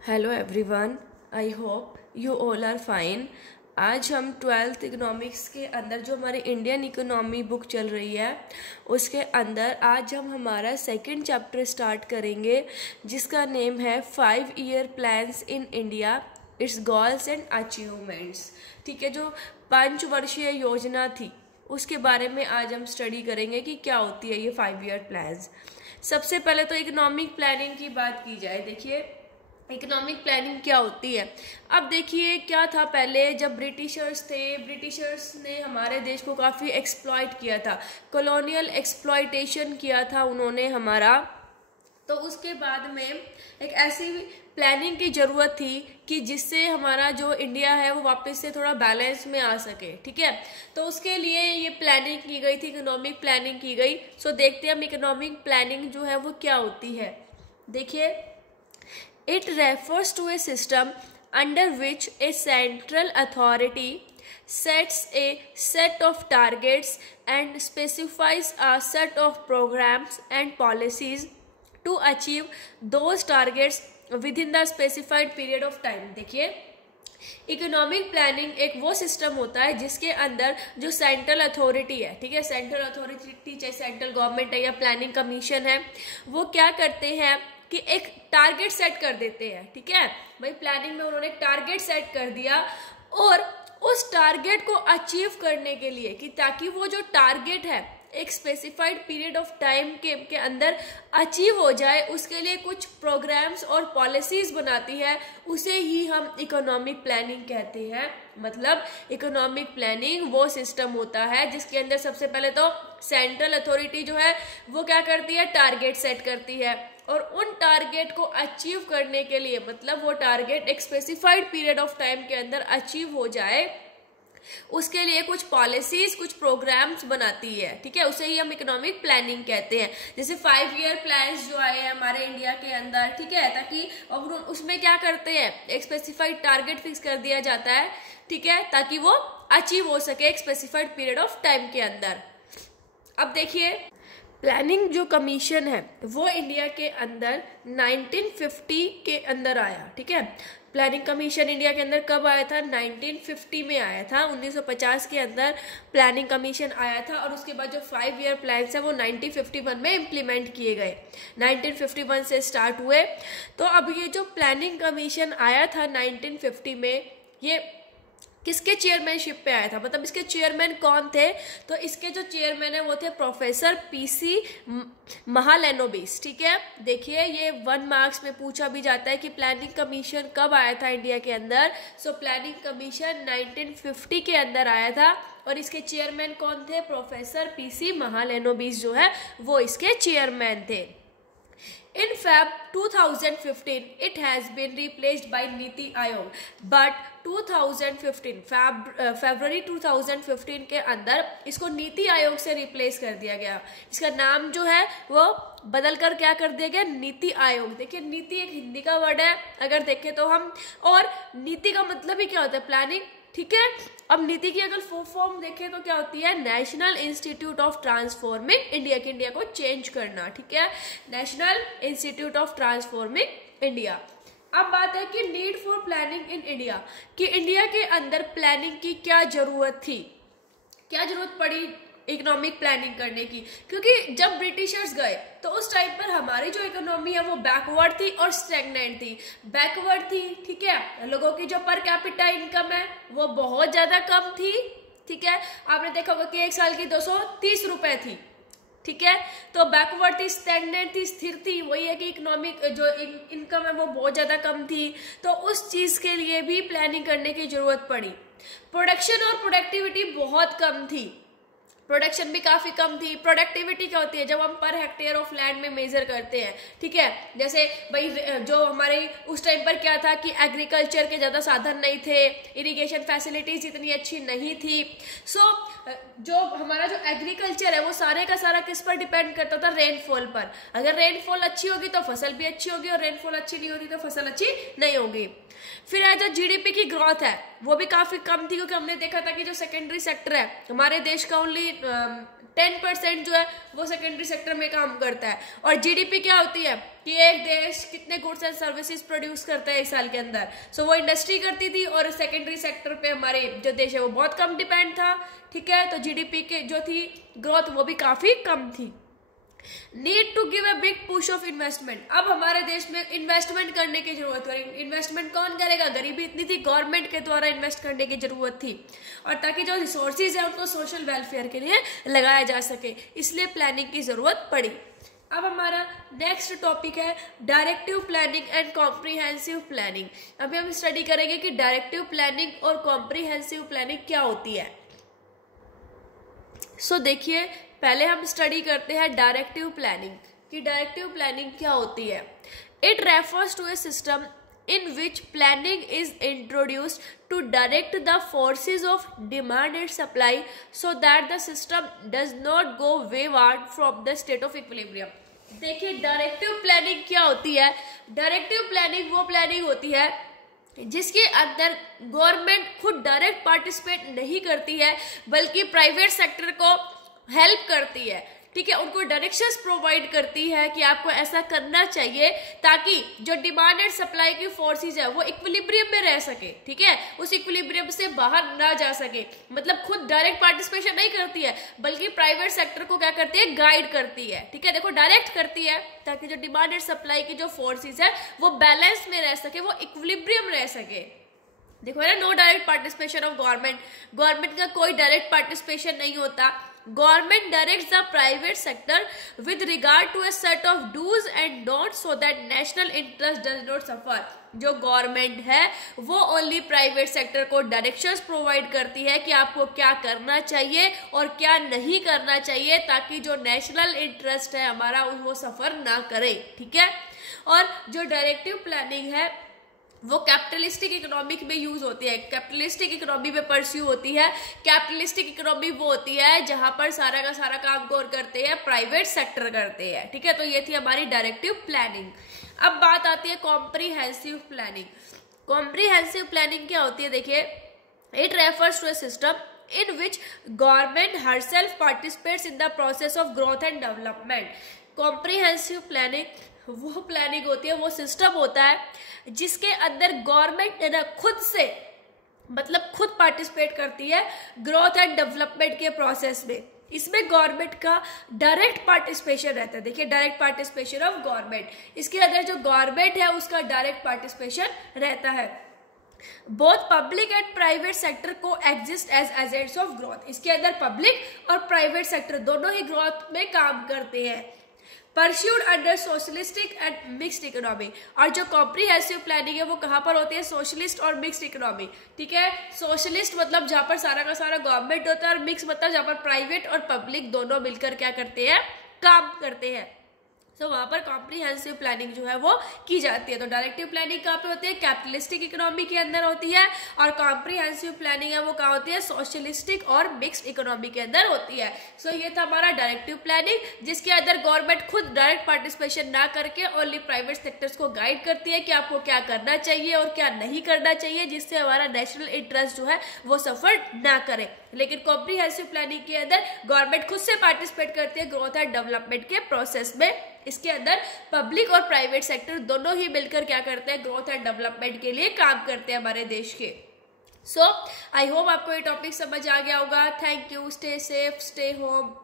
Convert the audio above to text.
Hello everyone, I hope you all are fine. आज हम 12th economics के अंदर जो हमारी इंडियन इकोनॉमी बुक चल रही है उसके अंदर आज हम हमारा सेकंड चैप्टर स्टार्ट करेंगे, जिसका नेम है 5 year plans in India, it's goals and achievements. ठीक है, जो 5 वर्षीय योजना थी उसके बारे में आज हम स्टडी करेंगे कि क्या होती है ये 5 ईयर प्लान्स। सबसे पहले तो इकोनॉमिक प्लानिंग की बात की जाए। देखिए इकोनॉमिक प्लानिंग क्या होती है। अब देखिए क्या था, पहले जब ब्रिटिशर्स थे, ब्रिटिशर्स ने हमारे देश को काफ़ी एक्सप्लॉइट किया था, कॉलोनियल एक्सप्लॉइटेशन किया था उन्होंने हमारा। तो उसके बाद में एक ऐसी प्लानिंग की ज़रूरत थी कि जिससे हमारा जो इंडिया है वो वापस से थोड़ा बैलेंस में आ सके। ठीक है, तो उसके लिए ये प्लानिंग की गई थी, इकोनॉमिक प्लानिंग की गई। सो देखते हैं हम इकोनॉमिक प्लानिंग जो है वो क्या होती है। देखिए, it refers to a system under which a central authority sets a set of targets and specifies a set of programs and policies to achieve those targets within the specified period of time। देखिए, economic planning एक वो system होता है जिसके अंदर जो central authority है, ठीक है, सेंट्रल अथॉरिटी चाहे सेंट्रल गवर्नमेंट है या प्लानिंग कमीशन है, वो क्या करते हैं कि एक टारगेट सेट कर देते हैं। ठीक है भाई, प्लानिंग में उन्होंने एक टारगेट सेट कर दिया और उस टारगेट को अचीव करने के लिए कि ताकि वो जो टारगेट है एक स्पेसिफाइड पीरियड ऑफ टाइम के अंदर अचीव हो जाए, उसके लिए कुछ प्रोग्राम्स और पॉलिसीज बनाती है, उसे ही हम इकोनॉमिक प्लानिंग कहते हैं। मतलब इकोनॉमिक प्लानिंग वो सिस्टम होता है जिसके अंदर सबसे पहले तो सेंट्रल अथॉरिटी जो है वो क्या करती है, टारगेट सेट करती है और उन टारगेट को अचीव करने के लिए, मतलब वो टारगेट एक स्पेसिफाइड पीरियड ऑफ टाइम के अंदर अचीव हो जाए, उसके लिए कुछ पॉलिसीज कुछ प्रोग्राम्स बनाती है। ठीक है, उसे ही हम इकोनॉमिक प्लानिंग कहते हैं। जैसे 5 ईयर प्लान्स जो आए हैं हमारे इंडिया के अंदर, ठीक है, ताकि और उसमें क्या करते हैं, एक स्पेसिफाइड टारगेट फिक्स कर दिया जाता है, ठीक है, ताकि वो अचीव हो सके एक स्पेसिफाइड पीरियड ऑफ टाइम के अंदर। अब देखिए, प्लानिंग जो कमीशन है वो इंडिया के अंदर 1950 के अंदर आया। ठीक है, प्लानिंग कमीशन इंडिया के अंदर कब आया था, 1950 में आया था। 1950 के अंदर प्लानिंग कमीशन आया था और उसके बाद जो 5 ईयर प्लान्स है वो 1951 में इम्प्लीमेंट किए गए, 1951 से स्टार्ट हुए। तो अब ये जो प्लानिंग कमीशन आया था 1950 में, ये किसके चेयरमैनशिप पे आया था, मतलब इसके चेयरमैन कौन थे, तो इसके जो चेयरमैन है वो थे प्रोफेसर पीसी महालनोबिस। ठीक है, देखिए ये 1 मार्क्स में पूछा भी जाता है कि प्लानिंग कमीशन कब आया था इंडिया के अंदर। सो प्लानिंग कमीशन 1950 के अंदर आया था और इसके चेयरमैन कौन थे, प्रोफेसर पीसी महालनोबिस जो है वो इसके चेयरमैन थे। In Feb 2015, it has been replaced by Niti Aayog, but 2015 फरवरी 2015 के अंदर इसको नीति आयोग से रिप्लेस कर दिया गया। इसका नाम जो है वो बदल कर क्या कर दिया गया, नीति आयोग। देखिए, नीति एक हिंदी का वर्ड है अगर देखें तो हम, और नीति का मतलब ही क्या होता है, प्लानिंग। ठीक है, अब नीति की अगर फुल फॉर्म देखें तो क्या होती है, national institute of transforming India, के इंडिया को चेंज करना। ठीक है, national institute of transforming India. अब बात है कि need for planning in India, कि इंडिया के अंदर प्लानिंग की क्या जरूरत थी, क्या जरूरत पड़ी इकोनॉमिक प्लानिंग करने की, क्योंकि जब ब्रिटिशर्स गए तो उस टाइम पर हमारी जो इकोनॉमी है वो बैकवर्ड थी और स्टैग्नेंट थी। बैकवर्ड थी, ठीक है, लोगों की जो पर कैपिटा इनकम है वो बहुत ज्यादा कम थी। ठीक है, आपने देखा होगा कि एक साल की 230 रुपए थी। ठीक है, तो बैकवर्ड थी, स्टैग्नेंट थी, स्थिर थी। वही है कि इकोनॉमिक जो इनकम है वो बहुत ज्यादा कम थी, तो उस चीज के लिए भी प्लानिंग करने की जरूरत पड़ी। प्रोडक्शन और प्रोडक्टिविटी बहुत कम थी, प्रोडक्शन भी काफी कम थी। प्रोडक्टिविटी क्या होती है, जब हम पर हेक्टेयर ऑफ लैंड में मेजर करते हैं। ठीक है, जैसे भाई जो हमारे उस टाइम पर क्या था कि एग्रीकल्चर के ज्यादा साधन नहीं थे, इरिगेशन फैसिलिटीज इतनी अच्छी नहीं थी। सो जो हमारा जो एग्रीकल्चर है वो सारे का सारा किस पर डिपेंड करता था, रेनफॉल पर। अगर रेनफॉल अच्छी होगी तो फसल भी अच्छी होगी और रेनफॉल अच्छी नहीं होगी तो फसल अच्छी नहीं होगी। फिर जो जीडीपी की ग्रोथ है वो भी काफी कम थी, क्योंकि हमने देखा था कि जो सेकेंडरी सेक्टर है हमारे देश का ओनली 10% जो है वो सेकेंडरी सेक्टर में काम करता है। और जीडीपी क्या होती है कि एक देश कितने गुड्स एंड सर्विसेज प्रोड्यूस करता है एक साल के अंदर। सो वो इंडस्ट्री करती थी और सेकेंडरी सेक्टर पे हमारे जो देश है वो बहुत कम डिपेंड था। ठीक है, तो जीडीपी के जो थी ग्रोथ वो भी काफी कम थी। Need to give a big push of investment. अब हमारे देश में इन्वेस्टमेंट करने की जरूरत है। इन्वेस्टमेंट कौन करेगा? गरीबी इतनी थी, गवर्नमेंट के द्वारा इन्वेस्ट करने की जरूरत थी, और ताकि जो रिसोर्सेज है उनको सोशल वेलफेयर के लिए लगाया जा सके, इसलिए प्लानिंग की जरूरत पड़ी। अब हमारा नेक्स्ट टॉपिक है directive planning and comprehensive planning. अभी हम स्टडी करेंगे कि डायरेक्टिव प्लानिंग और कॉम्प्रिहेंसिव प्लानिंग क्या होती है। सो देखिए, पहले हम स्टडी करते हैं डायरेक्टिव प्लानिंग कि डायरेक्टिव प्लानिंग क्या होती है। It refers to a system in which planning is introduced to direct the forces of demand and supply so that the system does not go wayward from the state of equilibrium। देखिए, directive planning क्या होती है। Directive planning वो planning होती है जिसके अंदर government खुद डायरेक्ट पार्टिसिपेट नहीं करती है, बल्कि प्राइवेट सेक्टर को हेल्प करती है। ठीक है, उनको डायरेक्शंस प्रोवाइड करती है कि आपको ऐसा करना चाहिए ताकि जो डिमांड एंड सप्लाई की फोर्सेस है वो इक्विलिब्रियम में रह सके। ठीक है, उस इक्विलिब्रियम से बाहर ना जा सके। मतलब खुद डायरेक्ट पार्टिसिपेशन नहीं करती है, बल्कि प्राइवेट सेक्टर को क्या करती है? गाइड करती है। ठीक है, देखो, डायरेक्ट करती है ताकि जो डिमांड एंड सप्लाई की जो फोर्सेस है वो बैलेंस में रह सके, वो इक्विलिब्रियम रह सके। देखो है ना, no direct participation of government का कोई डायरेक्ट पार्टिसिपेशन नहीं होता। Government directs the private sector with regard to a set of do's and don'ts so that national interest does not suffer। जो गवर्नमेंट है वो ओनली प्राइवेट सेक्टर को directions provide करती है कि आपको क्या करना चाहिए और क्या नहीं करना चाहिए, ताकि जो नेशनल इंटरेस्ट है हमारा वो सफर ना करे। ठीक है, और जो डायरेक्टिव प्लानिंग है वो कैपिटलिस्टिक इकोनॉमिक में यूज होती है, कैपिटलिस्टिक इकोनॉमी में परस्यू होती है। कैपिटलिस्टिक इकोनॉमी वो होती है जहां पर सारा का सारा काम कौन करते हैं? प्राइवेट सेक्टर करते हैं। ठीक है, तो ये थी हमारी डायरेक्टिव प्लानिंग। अब बात आती है कॉम्प्रिहेंसिव प्लानिंग। कॉम्प्रिहेंसिव प्लानिंग क्या होती है? देखिए, it refers to a system in which government herself participates in the process of growth and development। Comprehensive planning वो प्लानिंग होती है, वो सिस्टम होता है जिसके अंदर गवर्नमेंट ना खुद से मतलब खुद पार्टिसिपेट करती है ग्रोथ एंड डेवलपमेंट के प्रोसेस में। इसमें गवर्नमेंट का डायरेक्ट पार्टिसिपेशन रहता है। देखिए, डायरेक्ट पार्टिसिपेशन ऑफ गवर्नमेंट, इसके अंदर जो गवर्नमेंट है उसका डायरेक्ट पार्टिसिपेशन रहता है। Both public and private sector coexist as agents of growth. इसके अंदर पब्लिक और प्राइवेट सेक्टर दोनों ही ग्रोथ में काम करते हैं। Pursued under socialistic and mixed economy. और जो कॉम्प्रिहेंसिव प्लानिंग है वो कहाँ पर होती है? सोशलिस्ट और मिक्स्ड इकोनॉमी। ठीक है, सोशलिस्ट मतलब जहाँ पर सारा का सारा गवर्नमेंट होता है, और मिक्स मतलब जहाँ पर प्राइवेट और पब्लिक दोनों मिलकर क्या करते हैं? काम करते हैं। तो वहां पर कॉम्प्रिहेंसिव प्लानिंग जो है वो की जाती है। तो डायरेक्टिव प्लानिंग कहाँ पे होती है? कैपिटलिस्टिक इकोनॉमी के अंदर होती है, और कॉम्प्रिहेंसिव प्लानिंग है वो कहाँ होती है? सोशलिस्टिक और मिक्स्ड इकोनॉमी के अंदर होती है। सो ये था हमारा डायरेक्टिव प्लानिंग, जिसके अंदर गवर्नमेंट खुद डायरेक्ट पार्टिसिपेशन ना करके ओनली प्राइवेट सेक्टर्स को गाइड करती है कि आपको क्या करना चाहिए और क्या नहीं करना चाहिए, जिससे हमारा नेशनल इंटरेस्ट जो है वो सफर ना करे। लेकिन कॉम्प्रिहेंसिव प्लानिंग के अंदर गवर्नमेंट खुद से पार्टिसिपेट करती है ग्रोथ एंड डेवलपमेंट के प्रोसेस में। इसके अंदर पब्लिक और प्राइवेट सेक्टर दोनों ही मिलकर क्या करते हैं? ग्रोथ एंड डेवलपमेंट के लिए काम करते हैं हमारे देश के। सो आई होप आपको ये टॉपिक समझ आ गया होगा। Thank you, stay safe, stay home.